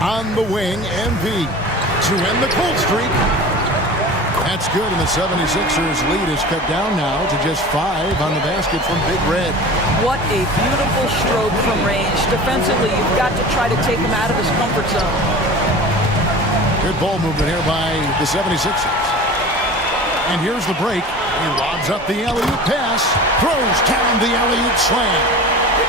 On the wing, MP to end the cold streak. That's good, and the 76ers lead is cut down now to just 5 on the basket from Big Red. What a beautiful stroke from range. Defensively, you've got to try to take him out of his comfort zone. Good ball movement here by the 76ers. And here's the break. He lobs up the alley-oop pass, throws down the alley-oop slam.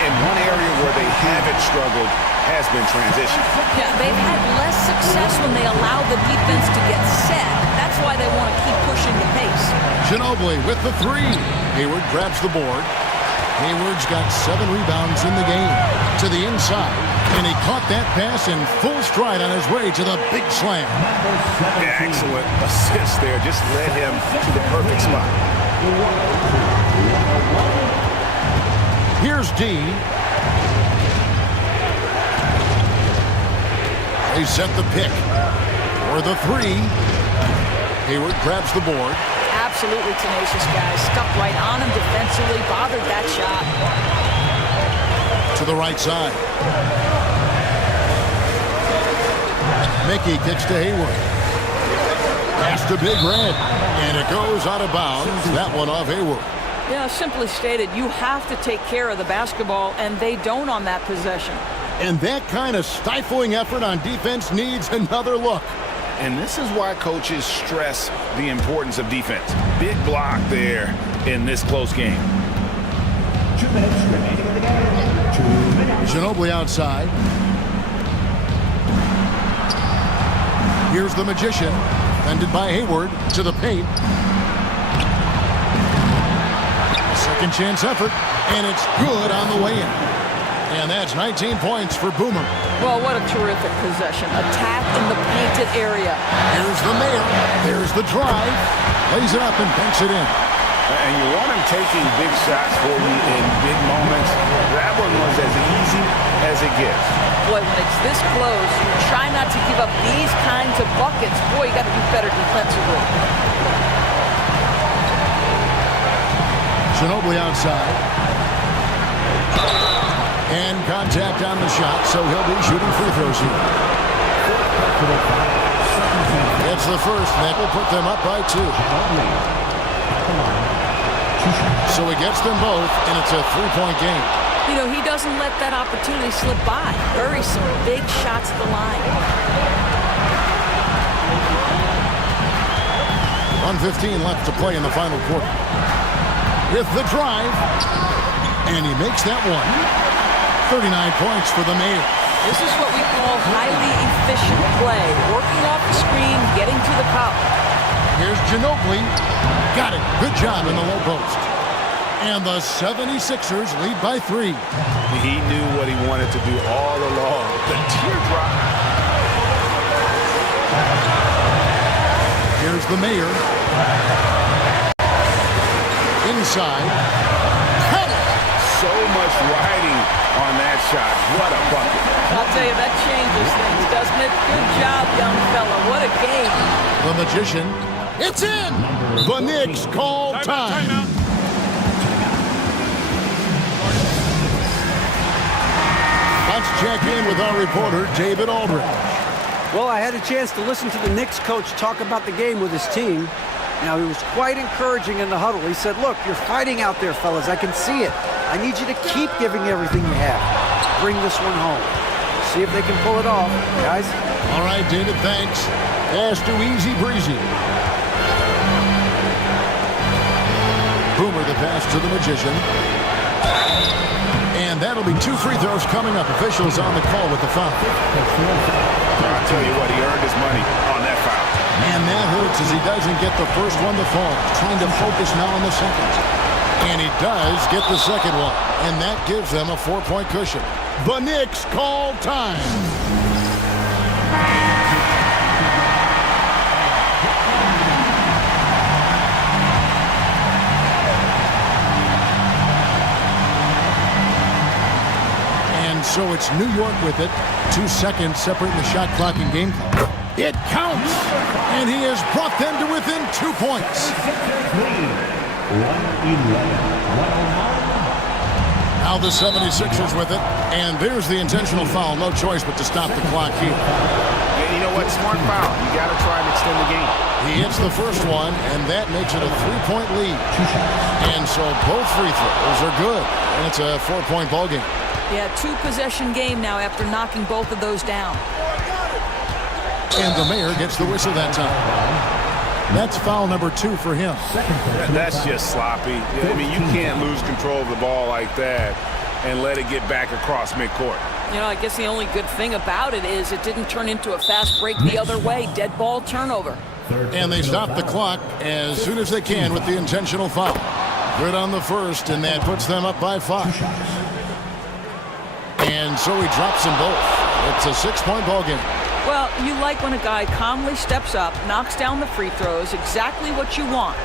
In one area where they haven't struggled has been transition. Yeah, they've had less success when they allow the defense to get set. That's why they want to keep pushing the pace. Ginobili with the 3. Hayward grabs the board. Hayward's got 7 rebounds in the game. To the inside, and he caught that pass in full stride on his way to the big slam. Excellent assist there. Just led him to the perfect spot. Here's D. They set the pick for the 3. Hayward grabs the board. Absolutely tenacious, guys. Stuck right on him defensively, bothered that shot. To the right side. Mickey kicks to Hayward. Pass to Big Red. And it goes out of bounds. That one off Hayward. Yeah, simply stated, you have to take care of the basketball, and they don't on that possession. And that kind of stifling effort on defense needs another look. And this is why coaches stress the importance of defense. Big block there in this close game. 2 minutes remaining in the game. 2 minutes. Ginobili outside. Here's the Magician. Defended by Hayward to the paint. Second chance effort. And it's good on the way in. And that's 19 points for Boomer. Well, what a terrific possession. Attack in the painted area. Here's the Mayor. There's the drive. Lays it up and banks it in. And you want him taking big shots for you in big moments. That one was as easy as it gets. Boy, when it's this close, you try not to give up these kinds of buckets. Boy, you got to do better defensively. Ginobili outside. And contact on the shot, so he'll be shooting free throws here. That's the first, and that will put them up by 2. So he gets them both, and it's a three-point game. You know, he doesn't let that opportunity slip by. Buries some big shots at the line. 1:15 left to play in the final quarter. With the drive, and he makes that one. 39 points for the Mayor. This is what we call highly efficient play. Working off the screen, getting to the cup. Here's Ginobili. Got it. Good job in the low post. And the 76ers lead by 3. He knew what he wanted to do all along. The teardrop. Here's the Mayor. Inside. So much riding on that shot. What a bucket. I'll tell you, that changes things, doesn't it? Good job, young fella. What a game. The Magician. It's in. The Knicks call time. Let's check in with our reporter, David Aldridge. Well, I had a chance to listen to the Knicks coach talk about the game with his team. Now, he was quite encouraging in the huddle. He said, look, you're fighting out there, fellas. I can see it. I need you to keep giving everything you have. Bring this one home. See if they can pull it off, guys. All right, David, thanks. Pass to Easy Breezy. Boomer the pass to the Magician. And that'll be 2 free throws coming up. Officials on the call with the foul. I'll tell you what, he earned his money on that foul. And that hurts as he doesn't get the first one to fall. Trying to focus now on the second. And he does get the second one. And that gives them a 4-point cushion. The Knicks call time. And so it's New York with it. 2 seconds separating the shot clock and game clock. It counts, and he has brought them to within 2 points. Now the 76ers with it, and there's the intentional foul. No choice but to stop the clock here. And you know what? Smart foul. You got to try and extend the game. He hits the first one, and that makes it a 3-point lead. And so both free throws are good, and it's a 4-point ball game. Yeah, 2-possession game now after knocking both of those down. And the Mayor gets the whistle that time. That's foul number 2 for him. That's just sloppy. I mean, you can't lose control of the ball like that and let it get back across midcourt. You know, I guess the only good thing about it is it didn't turn into a fast break the other way. Dead ball turnover. And they stop the clock as soon as they can with the intentional foul. Good on the first, and that puts them up by 5. And so he drops them both. It's a 6-point ball game. Well, you like when a guy calmly steps up, knocks down the free throws, exactly what you want.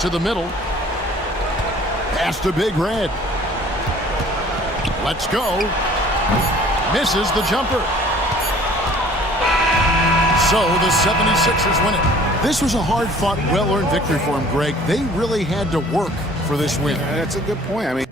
To the middle. Pass to Big Red. Let's go. Misses the jumper. So the 76ers win it. This was a hard-fought, well-earned victory for him, Greg. They really had to work for this win. That's a good point. I mean,